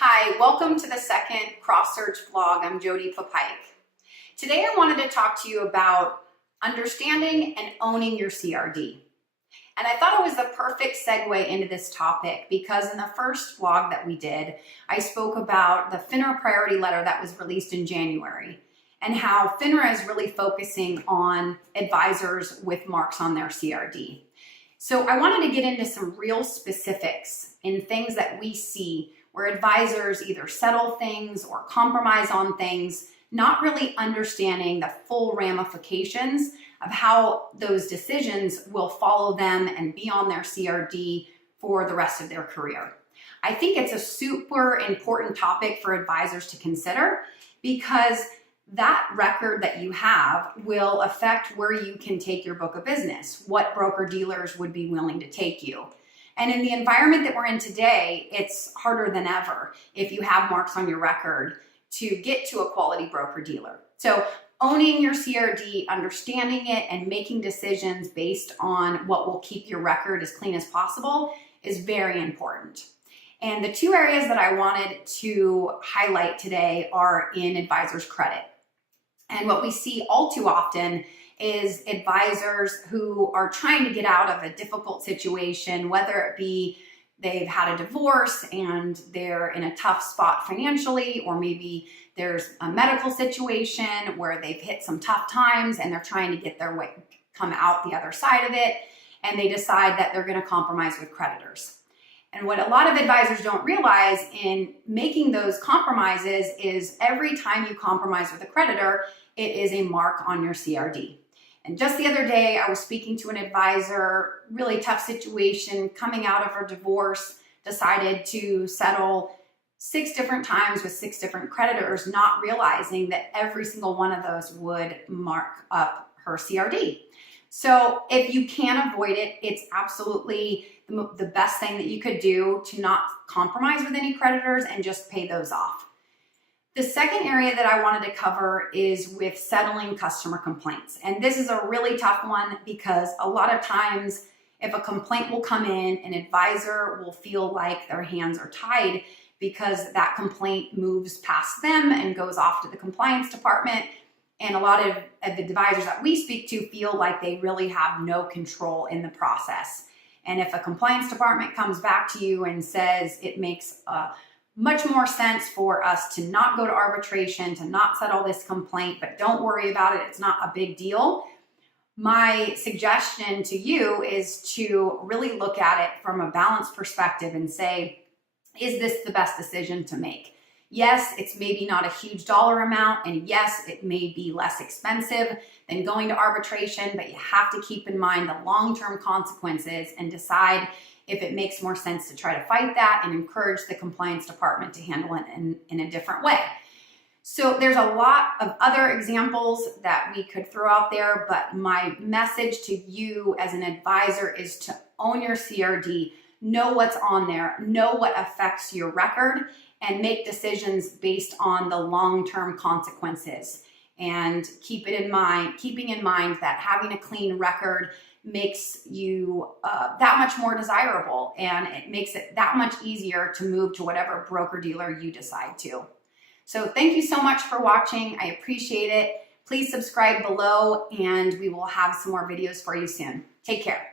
Hi, welcome to the second Cross Search vlog. I'm Jody Papike. Today I wanted to talk to you about understanding and owning your CRD. And I thought it was the perfect segue into this topic because in the first vlog that we did, I spoke about the FINRA priority letter that was released in January and how FINRA is really focusing on advisors with marks on their CRD. So I wanted to get into some real specifics in things that we see where advisors either settle things or compromise on things, not really understanding the full ramifications of how those decisions will follow them and be on their CRD for the rest of their career. I think it's a super important topic for advisors to consider because that record that you have will affect where you can take your book of business, what broker dealers would be willing to take you. And in the environment that we're in today, it's harder than ever if you have marks on your record to get to a quality broker dealer. So owning your CRD, understanding it, and making decisions based on what will keep your record as clean as possible is very important. And the two areas that I wanted to highlight today are in advisors' credit. And what we see all too often is advisors who are trying to get out of a difficult situation, whether it be they've had a divorce and they're in a tough spot financially, or maybe there's a medical situation where they've hit some tough times and they're trying to get their way, come out the other side of it, and they decide that they're going to compromise with creditors. And what a lot of advisors don't realize in making those compromises is every time you compromise with a creditor, it is a mark on your CRD. And just the other day, I was speaking to an advisor, really tough situation, coming out of her divorce, decided to settle 6 different times with 6 different creditors, not realizing that every single one of those would mark up her CRD. So if you can avoid it, it's absolutely the best thing that you could do to not compromise with any creditors and just pay those off. The second area that I wanted to cover is with settling customer complaints. And this is a really tough one because a lot of times if a complaint will come in, an advisor will feel like their hands are tied because that complaint moves past them and goes off to the compliance department. And a lot of the advisors that we speak to feel like they really have no control in the process. And if a compliance department comes back to you and says it makes much more sense for us to not go to arbitration, to not settle this complaint, but don't worry about it, it's not a big deal. My suggestion to you is to really look at it from a balanced perspective and say, is this the best decision to make? Yes, it's maybe not a huge dollar amount, and yes, it may be less expensive than going to arbitration, but you have to keep in mind the long-term consequences and decide if it makes more sense to try to fight that and encourage the compliance department to handle it in a different way. So there's a lot of other examples that we could throw out there, but my message to you as an advisor is to own your CRD, know what's on there, know what affects your record, and make decisions based on the long-term consequences. And keeping in mind that having a clean record makes you that much more desirable, and it makes it that much easier to move to whatever broker dealer you decide to. So thank you so much for watching. I appreciate it. Please subscribe below and we will have some more videos for you soon. Take care.